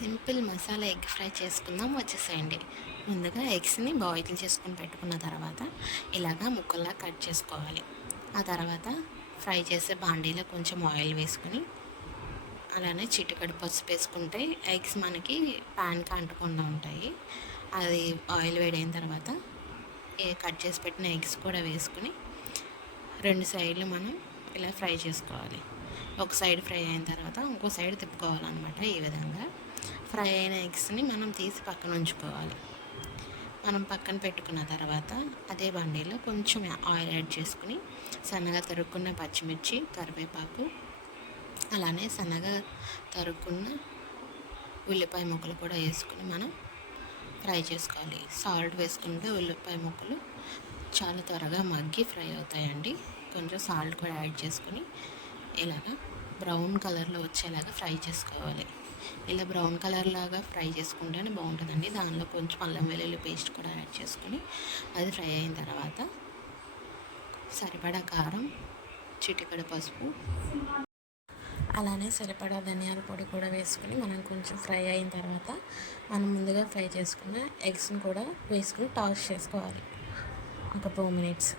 Simple masala egg fry చేసుకుందాం వచ్చేసేయండి. ముందుగా ఎగ్స్ని బాయిల్ చేసుకొని పెట్టుకున్న తర్వాత ఇలాగా ముక్కల్లా కట్ చేసుకోవాలి. ఆ తర్వాత ఫ్రై చేసే బాండీలో కొంచెం ఆయిల్ వేసుకొని అలానే చిటికెడు పసుపు వేసుకుంటే ఎగ్స్ మనకి ప్యాన్కి అంటకుండా ఉంటాయి. అది ఆయిల్ వేడైన తర్వాత కట్ చేసి పెట్టిన ఎగ్స్ కూడా వేసుకుని రెండు సైడ్లు మనం ఇలా ఫ్రై చేసుకోవాలి. ఒక సైడ్ ఫ్రై అయిన తర్వాత ఇంకో సైడ్ తిప్పుకోవాలన్నమాట. ఈ విధంగా ఫ్రై అయిన ఎగ్స్ని మనం తీసి పక్కన ఉంచుకోవాలి. మనం పక్కన పెట్టుకున్న తర్వాత అదే బండిలో కొంచెం ఆయిల్ యాడ్ చేసుకుని సన్నగా తరుక్కున్న పచ్చిమిర్చి, కరివేపాకు, అలానే సన్నగా తరుక్కున్న ఉల్లిపాయ ముక్కలు కూడా వేసుకుని మనం ఫ్రై చేసుకోవాలి. సాల్ట్ వేసుకుంటే ఉల్లిపాయ ముక్కలు చాలా త్వరగా మగ్గి ఫ్రై అవుతాయండి. కొంచెం సాల్ట్ కూడా యాడ్ చేసుకుని ఇలాగా బ్రౌన్ కలర్లో వచ్చేలాగా ఫ్రై చేసుకోవాలి. ఇలా బ్రౌన్ కలర్ లాగా ఫ్రై చేసుకుంటేనే బాగుంటుందండి. దానిలో కొంచెం అల్లం వెల్లుల్లి పేస్ట్ కూడా యాడ్ చేసుకుని అది ఫ్రై అయిన తర్వాత సరిపడా కారం, చిటికెడు పసుపు, అలానే సరిపడా ధనియాల పొడి కూడా వేసుకుని మనం కొంచెం ఫ్రై అయిన తర్వాత మనం ముందుగా ఫ్రై చేసుకున్న ఎగ్స్ని కూడా వేసుకుని టాస్ చేసుకోవాలి ఒక 2 మినిట్స్.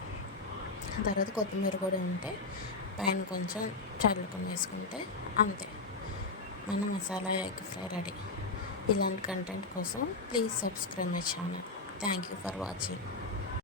తర్వాత కొత్తిమీర కూడా ఉంటే పైన కొంచెం చల్లుకొని వేసుకుంటే అంతే, మన మసాలా ఎగ్ ఫ్రై రెడీ. ఇలాంటి కంటెంట్ కోసం please subscribe my channel. Thank you for watching.